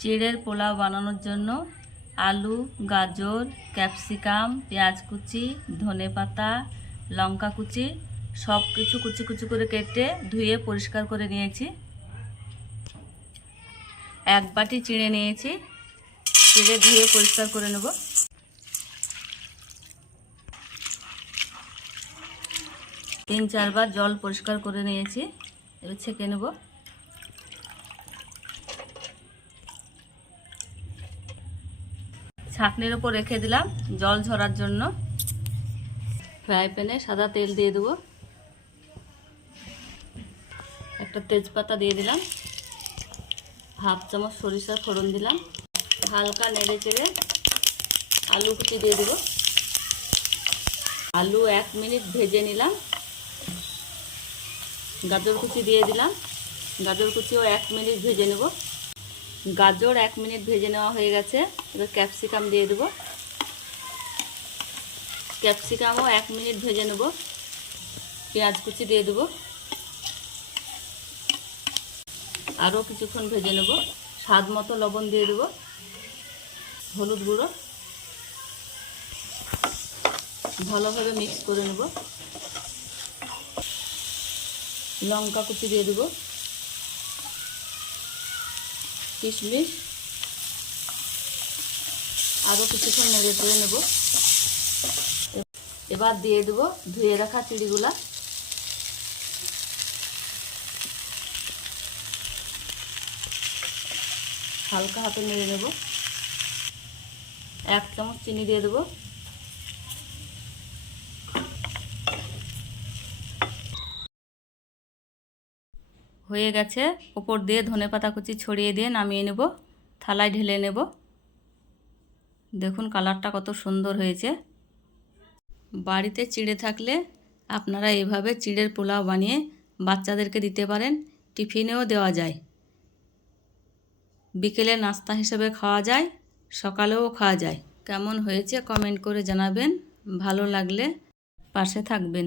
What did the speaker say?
চিড়ের পোলাও বানানোর জন্য আলু, গাজর, ক্যাপসিকাম, পেঁয়াজ কুচি, ধনেপাতা, লঙ্কা কুচি সব কিছু কুচি কুচি করে কেটে ধুয়ে পরিষ্কার করে নিয়েছি। এক বাটি চিড়ে নিয়েছি, চিড়ে ধুয়ে পরিষ্কার করে নেব। তিন চারবার জল পরিষ্কার করে নিয়েছি, এবার ছেঁকে নেব। ছাঁকনির ওপর রেখে দিলাম জল ঝরার জন্য। ফ্রাই প্যানে সাদা তেল দিয়ে দেবো, একটা তেজপাতা দিয়ে দিলাম, হাফ চামচ সরিষার ফোড়ন দিলাম, হালকা নেড়ে চেড়ে আলু কুচি দিয়ে দেবো। আলু 1 মিনিট ভেজে নিলাম। গাজর কুচি দিয়ে দিলাম, গাজর কুচিও 1 মিনিট ভেজে নেব। গাজর 1 মিনিট ভেজে নেওয়া হয়ে গেছে, এবার ক্যাপসিকাম দিয়ে দেবো। ক্যাপসিকামও 1 মিনিট ভেজে নেব। পেঁয়াজ কুচি দিয়ে দেবো, আরও কিছুক্ষণ ভেজে নেব। স্বাদ মতো লবণ দিয়ে দেবো, হলুদ গুঁড়ো, ভালোভাবে মিক্স করে নেব। লঙ্কা কুচি দিয়ে দেবো, কিশমিশ, আরও কিছুক্ষণ নেড়ে চেড়ে নেব। এবার দিয়ে দেবো ধুয়ে রাখা চিড়িগুলা। হালকা হাতে নেড়ে নেব। 1 চামচ চিনি দিয়ে দেবো। হয়ে গেছে, উপর দিয়ে ধনেপাতা কুচি ছড়িয়ে দিয়ে নামিয়ে নেব, থালায় ঢেলে নেব। দেখুন কালারটা কত সুন্দর হয়েছে। বাড়িতে চিড়ে থাকলে আপনারা এভাবে চিড়ের পোলাও বানিয়ে বাচ্চাদেরকে দিতে পারেন, টিফিনেও দেওয়া যায়, বিকেলে নাস্তা হিসেবে খাওয়া যায়, সকালেও খাওয়া যায়। কেমন হয়েছে কমেন্ট করে জানাবেন, ভালো লাগলে পাশে থাকবেন।